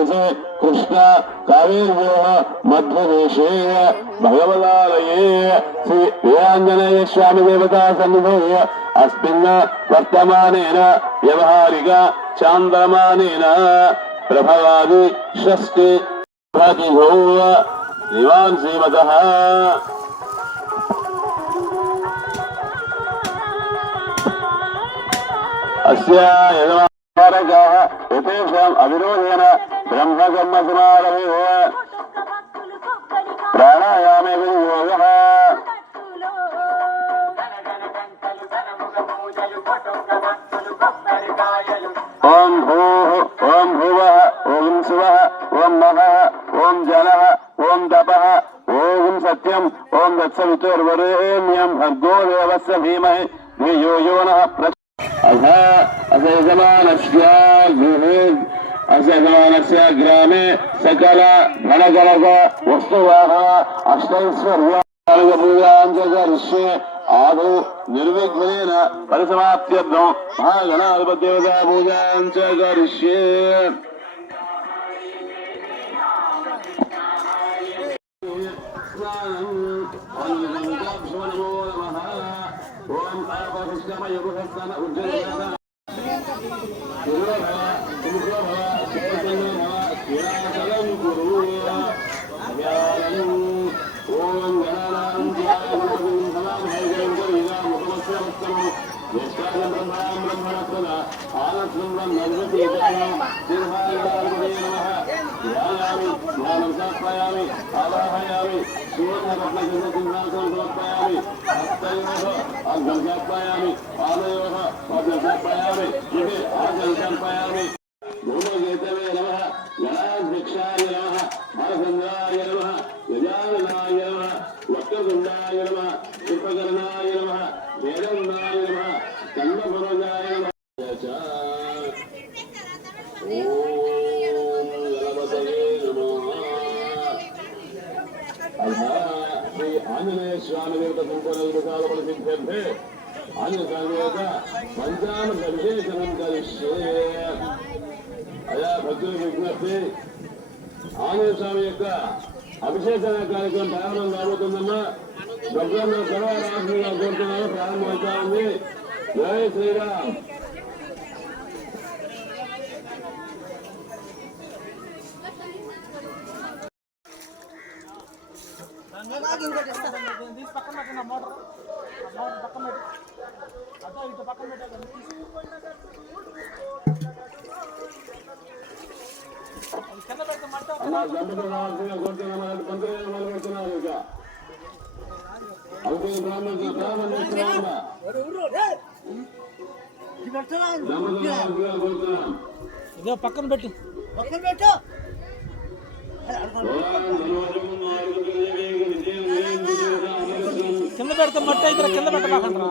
कृष्ण कावेर्योः मध्यदेशे भगवदालये श्री वीराञ्जनेय स्वामी देवता सन्निधौ अस्मिन् वर्तमानेन व्यवहारिक चान्द्रमानेन प्रभवादि षष्टि प्रतिभो दिवान् श्रीमतः अस्य यजमानः यथेषाम् अविरोधेन ब्रह्मकर्म समारभे प्राणायामे योगः ओम भूः ओम भुवः ओम शिवः ओम महः ओम जलः ओम तपः ओम सत्यम् ओम तत्सवितुर्वरेण्यं भर्गो देवस्य धीमहि धियो यो नः अस्य ग्रामे सकल धनकनक वस्तुवाह अष्टैश्वर्यापूजाञ्चकरिष्ये आदौ निर्विघ्नेन परिसमाप्त्यर्थं महागणाधिपदेवता पूजाञ्च करिष्ये। आंजनेय स्वामी देवता सिद्धे आंजनेय स्वामी देवता पंचामृत अभिषेकं करिष्ये। अया भक्तुल विज्ञप्ति आंजनेय स्वामी యొక్క అభిషేకం కార్యక్రమం ప్రారంభం కాబోతుందమ్మా. భక్తులను సర్వరాత్రిగా కోరుతున్నాను, ప్రారంభమవుతా ఉంది. జై శ్రీరామ్. పక్కన పెట్టు కింద పెడతాం మట్టి అయితే కింద పెట్టకుండా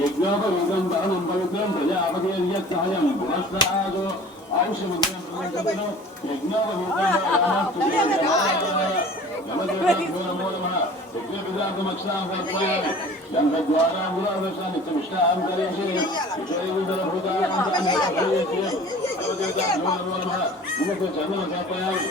यज्ञोपवीतं वरणं पवित्रं प्रजापतिर्यत्सहजं पुनस्तादो आयुष्यमग्नं प्रदक्षिणो यज्ञोपवीतं नमो नमः यज्ञपिताकमक्षां समर्पयामि गन्धद्वारां गुरुदर्शनं नित्यमिष्टां करिष्ये विषयविदरभूतानां नमो नमः चन्दनं समर्पयामि।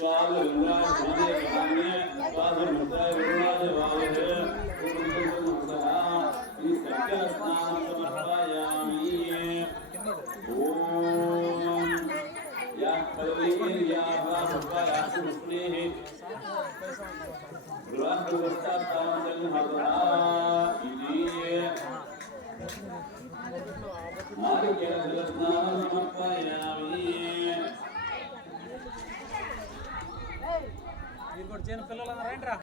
स्वागत మీరు కూడా చిన్న పిల్లలు రండిరా.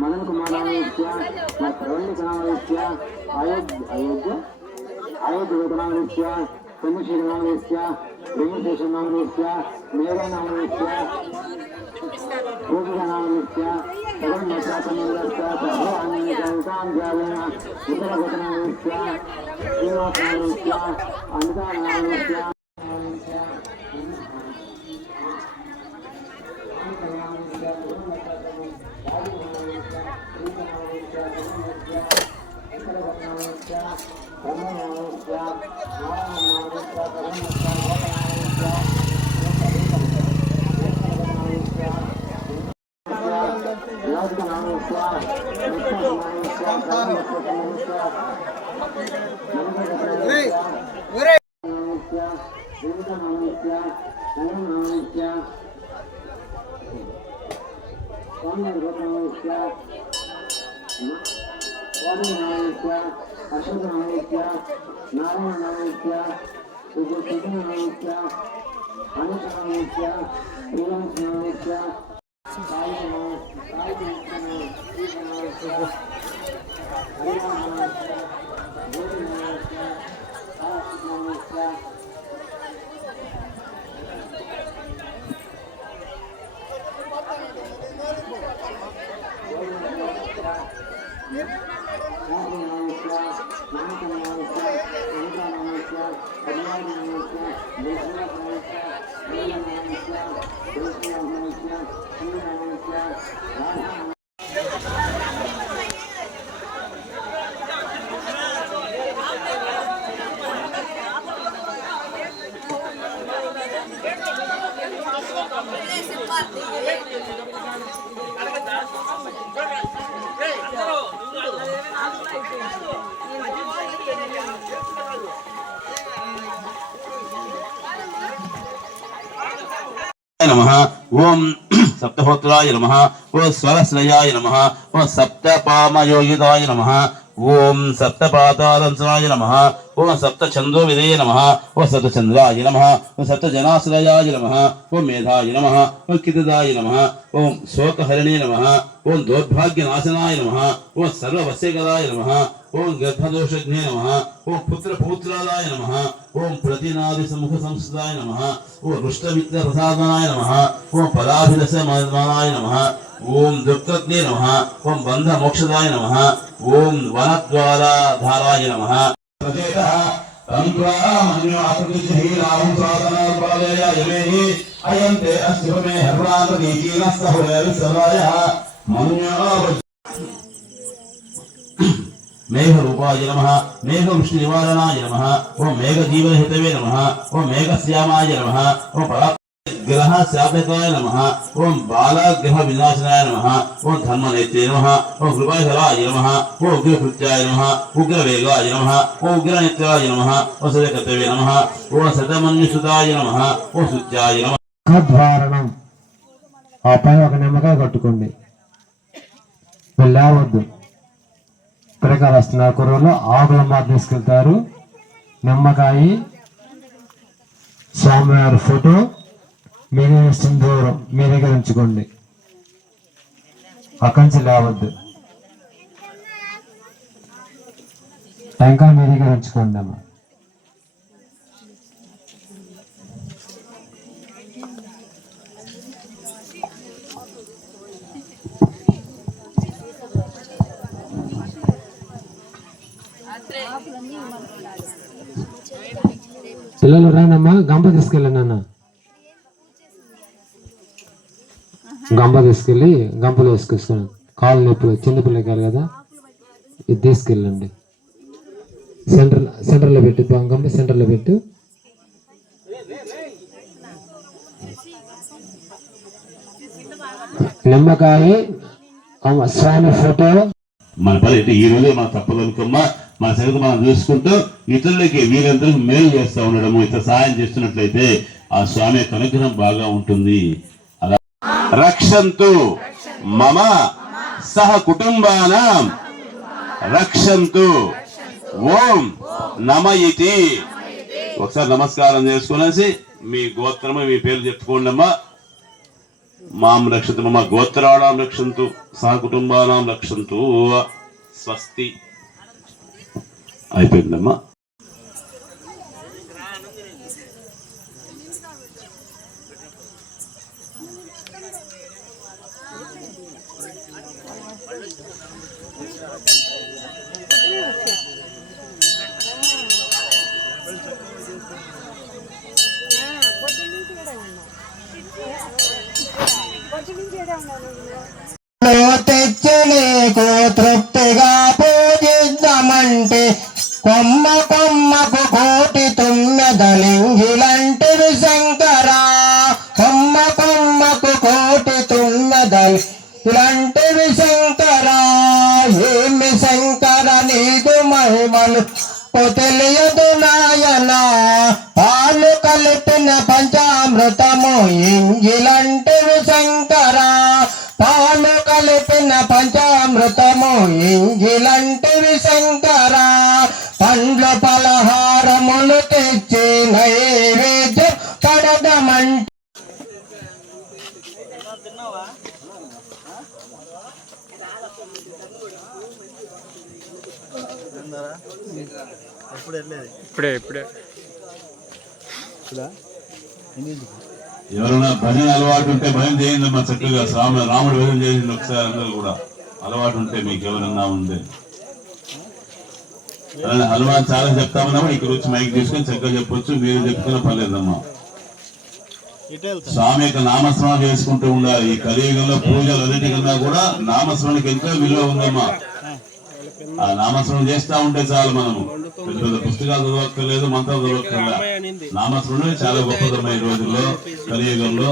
మదన్ కుమారాయ ప్రవణికనామస్య అయోధ్యనామస్య చంద్రశేఖరనామస్య వెంకటేశ్వరనామస్య మేఘనామస్య గోపికనామస్య ఉత్తరగతనామస్య శ్రీనివాసనామస్య అమితానామస్య नमः ओम सप्तहोत्राय नमः ओम स्वरश्रयाय नमः ओम सप्तपामयोगिताय नमः ओम सप्तपातालंसनाय नमः ओम सप्तछंदोविदये नमः ओम सप्तचंद्राय नमः ओम सप्तजनाश्रयाय नमः ओम मेधाय नमः ओम कितदाय नमः ओम शोकहरणे नमः ओम दौर्भाग्यनाशनाय नमः ओम सर्ववस्यकराय नमः ओम गर्भदोषज्ञे नमः ओम पुत्रपौत्रादाय नमः ओम प्रतिनादिसमुखसंस्कृताय नमः ओम रुष्टमित्रप्रसादनाय नमः ओम पदाभिरसमाय नमः ओम दुःखज्ञे नमः ओम बन्धमोक्षदाय नमः ओम वनद्वाराधाराय नमः प्रचेतः अयन्ते अश्वमे हर्वाणीकीनस्तहुरेविसरायः मेघरूपाय नमः मेघवृष्टिनिवारणाय नमः ओम मेघजीवनहितवे नमः ओम मेघश्यामाय नमः ओम ग्रह शापकाय नमः ओम बालग्रह विनाशनाय नमः ओम धर्मनेत्रे नमः ओम कृपाधराय नमः ओम उग्रकृत्याय नमः उग्रवेगाय नमः ओम उग्रनेत्राय नमः ओम सदकर्तवे नमः ओम सतमन्युसुताय नमः ओम सुत्याय नमः ద్వారణం ఆపై ఒక నిమ్మకాయ కట్టుకోండి వెళ్ళవద్దు ప్రకారం వస్తున్నారు కుర్రలు ఆకుల మాట తీసుకెళ్తారు నిమ్మకాయ స్వామివారి ఫోటో మీ సింధూరం మీ దగ్గర ఉంచుకోండి అక్కడి నుంచి లేవద్దు టెంకాయ మీ దగ్గర ఉంచుకోండి అమ్మ పిల్లలు రానమ్మా గంప తీసుకెళ్ళండి అన్న గంప తీసుకెళ్ళి గంపలో వేసుకొస్తాను కాళ్ళు నొప్పులు చిన్నపిల్లకి కదా ఇది తీసుకెళ్ళండి సెంటర్లో పెట్టు గంప సెంటర్లో పెట్టు నిమ్మకాయ స్వామి ఫోటో మన పని ఈ రోజు మన తప్పదనుకమ్మా మన సంగతి మనం చూసుకుంటూ ఇతరులకి వీరందరికీ మేలు చేస్తూ ఉండడము, ఇతర సహాయం చేస్తున్నట్లయితే ఆ స్వామి యొక్క అనుగ్రహం బాగా ఉంటుంది. అలా రక్షంతు మమ సహ కుటుంబానాం రక్షంతు ఓం నమ ఇతి. ఒకసారి నమస్కారం చేసుకునేసి మీ గోత్రము మీ పేరు చెప్పుకోండి అమ్మా. మాం రక్షంతు మమ గోత్రాణం రక్షంతు సహ కుటుంబానాం రక్షంతు స్వస్తి. అయిపోయిందమ్మా. తెచ్చి నీకు తృప్తిగా పూజిద్దామంటే కొమ్మ కొమ్మకు కోటి తుమ్మెదలింగిలంటివి శంకరా. కొమ్మ కొమ్మకు కోటి తుమ్మెదలింటివి శంకరా. ఏమి శంకర నీదు మహిమలు తెలియదు నాయనా. పాలు కలిపిన పంచామృతము ఇంగిలంటివి శంకరా. పాలు కలిపిన పంచామృతము ఇంగిలంటివి శంకరా. పండ్ల పలహారములు తెచ్చి నైవేద్యం కడదమంటే ఎవరైనా భజన అలవాటు ఉంటే భజన చేయండి అమ్మా. చక్కగా రాముడు భజన చేయండి ఒకసారి. అందరూ కూడా అలవాటు ఉంటే మీకు ఎవరన్నా ఉంటే హనుమాన్ చాలా చెప్తామన్నా ఇక్కడ వచ్చి మైక్ తీసుకొని చక్కగా చెప్పొచ్చు. మీరు చెప్తున్న పర్లేదమ్మా. స్వామి యొక్క నామస్మరణ చేసుకుంటూ ఉండాలి. ఈ కలియుగంలో పూజలు అన్నిటికన్నా కూడా నామస్మరణకి ఎంతో విలువ ఉందమ్మా. ఆ నామస్మరణ చేస్తా ఉంటే చాలు. మనము పెద్ద పెద్ద పుస్తకాలు చదవక్కర్లేదు, మంత్రాలు చదవక్కర్లే. నామస్మరణ చాలా గొప్పదమ్మా ఈ రోజుల్లో కలియుగంలో.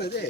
అదే